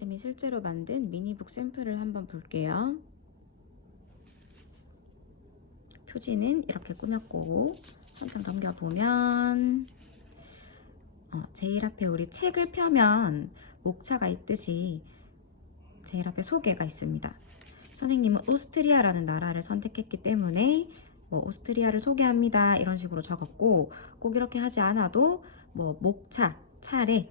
쌤이 실제로 만든 미니북 샘플을 한번 볼게요. 표지는 이렇게 꾸몄고 한장 넘겨보면 제일 앞에 우리 책을 펴면 목차가 있듯이 제일 앞에 소개가 있습니다. 선생님은 오스트리아라는 나라를 선택했기 때문에 오스트리아를 소개합니다 이런 식으로 적었고, 꼭 이렇게 하지 않아도 목차, 차례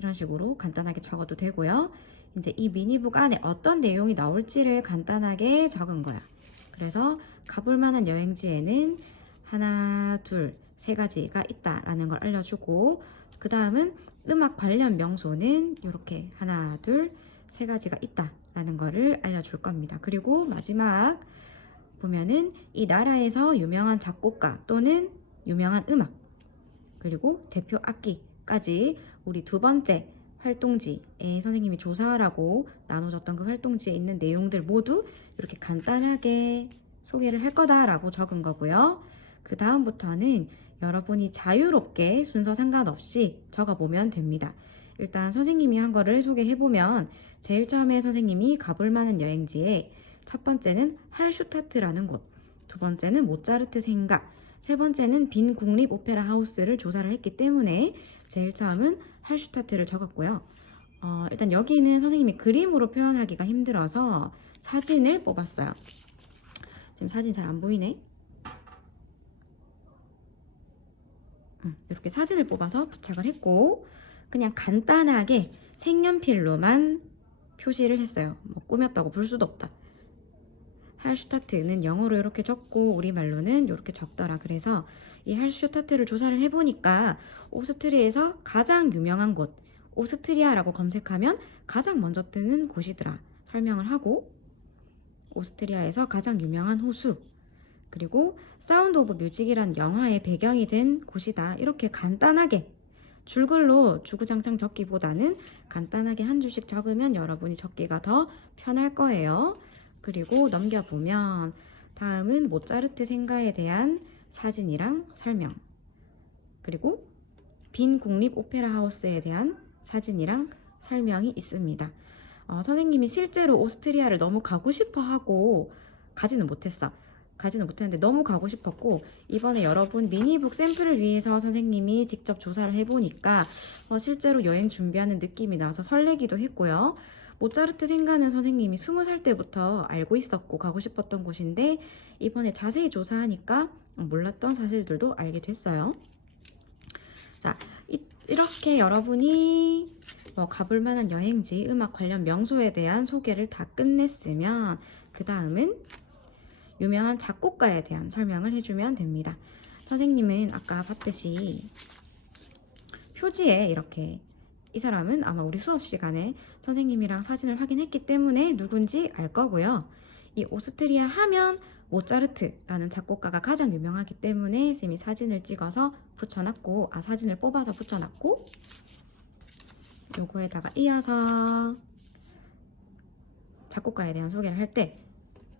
이런 식으로 간단하게 적어도 되고요. 이제 이 미니북 안에 어떤 내용이 나올지를 간단하게 적은 거야. 그래서 가볼 만한 여행지에는 하나, 둘, 세 가지가 있다라는 걸 알려주고, 그 다음은 음악 관련 명소는 이렇게 하나, 둘, 세 가지가 있다라는 거를 알려줄 겁니다. 그리고 마지막 보면은 이 나라에서 유명한 작곡가 또는 유명한 음악, 그리고 대표 악기까지 우리 두 번째 활동지에 선생님이 조사하라고 나눠줬던 그 활동지에 있는 내용들 모두 이렇게 간단하게 소개를 할 거다라고 적은 거고요. 그 다음부터는 여러분이 자유롭게 순서 상관없이 적어보면 됩니다. 일단 선생님이 한 거를 소개해보면, 제일 처음에 선생님이 가볼 만한 여행지에 첫 번째는 할슈타트라는 곳, 두 번째는 모차르트 생가, 세 번째는 빈 국립 오페라 하우스를 조사를 했기 때문에 제일 처음은 할슈타트를 적었고요. 일단 여기는 선생님이 그림으로 표현하기가 힘들어서 사진을 뽑았어요. 지금 사진 잘 안 보이네. 이렇게 사진을 뽑아서 부착을 했고, 그냥 간단하게 색연필로만 표시를 했어요. 꾸몄다고 볼 수도 없다. 할슈타트는 영어로 이렇게 적고 우리말로는 이렇게 적더라. 그래서 이 할슈타트를 조사를 해보니까 오스트리아에서 가장 유명한 곳, 오스트리아라고 검색하면 가장 먼저 뜨는 곳이더라 설명을 하고, 오스트리아에서 가장 유명한 호수, 그리고 사운드 오브 뮤직이란 영화의 배경이 된 곳이다 이렇게 간단하게 줄글로 주구장창 적기보다는 간단하게 한 줄씩 적으면 여러분이 적기가 더 편할 거예요. 그리고 넘겨보면 다음은 모차르트 생가에 대한 사진이랑 설명, 그리고 빈 국립 오페라 하우스에 대한 사진이랑 설명이 있습니다. 선생님이 실제로 오스트리아를 너무 가고 싶어 하고 가지는 못했는데 너무 가고 싶었고, 이번에 여러분 미니북 샘플을 위해서 선생님이 직접 조사를 해보니까 실제로 여행 준비하는 느낌이 나서 설레기도 했고요. 모차르트 생가는 선생님이 20살 때부터 알고 있었고 가고 싶었던 곳인데, 이번에 자세히 조사하니까 몰랐던 사실들도 알게 됐어요. 자, 이렇게 여러분이 가볼 만한 여행지, 음악 관련 명소에 대한 소개를 다 끝냈으면 그 다음은 유명한 작곡가에 대한 설명을 해주면 됩니다. 선생님은 아까 봤듯이 표지에 이렇게, 이 사람은 아마 우리 수업 시간에 선생님이랑 사진을 확인했기 때문에 누군지 알 거고요. 이 오스트리아 하면 모차르트라는 작곡가가 가장 유명하기 때문에 쌤이 사진을 찍어서 붙여놨고, 사진을 뽑아서 붙여놨고, 요거에다가 이어서 작곡가에 대한 소개를 할 때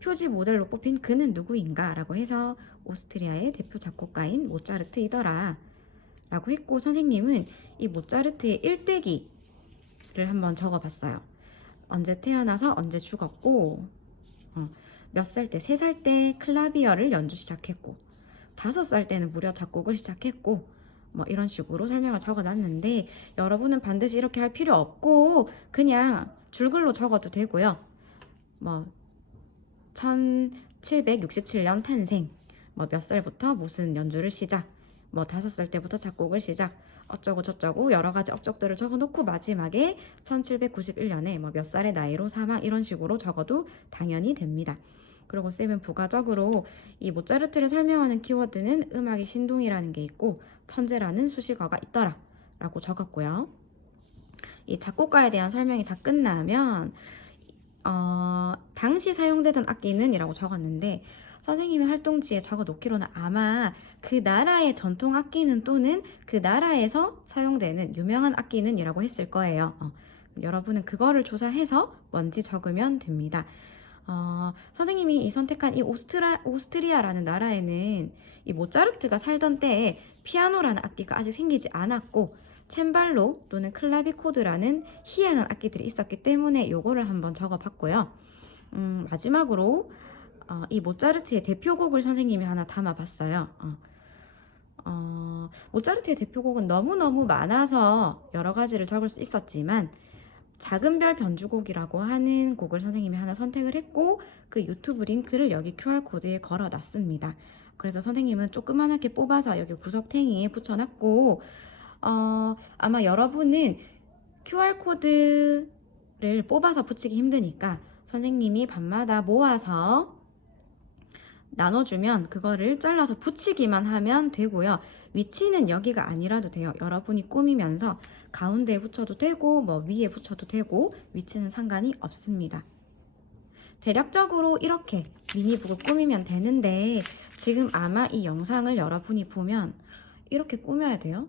표지 모델로 뽑힌 그는 누구인가 라고 해서 오스트리아의 대표 작곡가인 모차르트이더라 라고 했고, 선생님은 이 모차르트의 일대기를 한번 적어봤어요. 언제 태어나서 언제 죽었고, 몇 살 때, 3살 때 클라비어를 연주 시작했고, 5살 때는 무려 작곡을 시작했고, 이런 식으로 설명을 적어놨는데, 여러분은 반드시 이렇게 할 필요 없고 그냥 줄글로 적어도 되고요. 1767년 탄생, 몇 살부터 무슨 연주를 시작, 5살 때부터 작곡을 시작, 어쩌고 저쩌고 여러 가지 업적들을 적어놓고 마지막에 1791년에 몇 살의 나이로 사망, 이런 식으로 적어도 당연히 됩니다. 그리고 쌤은 부가적으로 이 모차르트를 설명하는 키워드는 음악의 신동이라는 게 있고 천재라는 수식어가 있더라 라고 적었고요. 이 작곡가에 대한 설명이 다 끝나면 당시 사용되던 악기는 이라고 적었는데, 선생님의 활동지에 적어 놓기로는 아마 그 나라의 전통 악기는 또는 그 나라에서 사용되는 유명한 악기는 이라고 했을 거예요. 여러분은 그거를 조사해서 뭔지 적으면 됩니다. 선생님이 이 선택한 이 오스트리아라는 나라에는 이 모차르트가 살던 때에 피아노라는 악기가 아직 생기지 않았고 챈발로 또는 클라비코드라는 희한한 악기들이 있었기 때문에 요거를 한번 적어봤고요. 마지막으로 이 모차르트의 대표곡을 선생님이 하나 담아봤어요. 모차르트의 대표곡은 너무너무 많아서 여러 가지를 적을 수 있었지만 작은 별 변주곡이라고 하는 곡을 선생님이 하나 선택을 했고 그 유튜브 링크를 여기 QR코드에 걸어 놨습니다. 그래서 선생님은 조그만하게 뽑아서 여기 구석탱이에 붙여놨고 아마 여러분은 QR코드를 뽑아서 붙이기 힘드니까 선생님이 밤마다 모아서 나눠주면 그거를 잘라서 붙이기만 하면 되고요. 위치는 여기가 아니라도 돼요. 여러분이 꾸미면서 가운데에 붙여도 되고 뭐 위에 붙여도 되고 위치는 상관이 없습니다. 대략적으로 이렇게 미니북을 꾸미면 되는데 지금 아마 이 영상을 여러분이 보면 이렇게 꾸며야 돼요.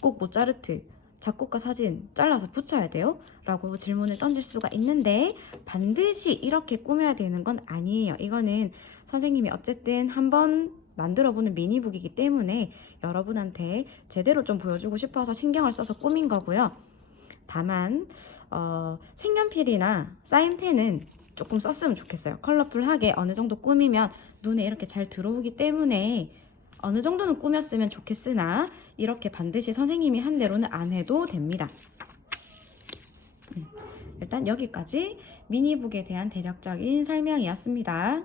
꼭 모차르트 작곡가 사진 잘라서 붙여야 돼요? 라고 질문을 던질 수가 있는데 반드시 이렇게 꾸며야 되는 건 아니에요. 이거는 선생님이 어쨌든 한번 만들어보는 미니북이기 때문에 여러분한테 제대로 좀 보여주고 싶어서 신경을 써서 꾸민 거고요. 다만 색연필이나 사인펜은 조금 썼으면 좋겠어요. 컬러풀하게 어느 정도 꾸미면 눈에 이렇게 잘 들어오기 때문에 어느 정도는 꾸몄으면 좋겠으나 이렇게 반드시 선생님이 한 대로는 안 해도 됩니다. 일단 여기까지 미니북에 대한 대략적인 설명이었습니다.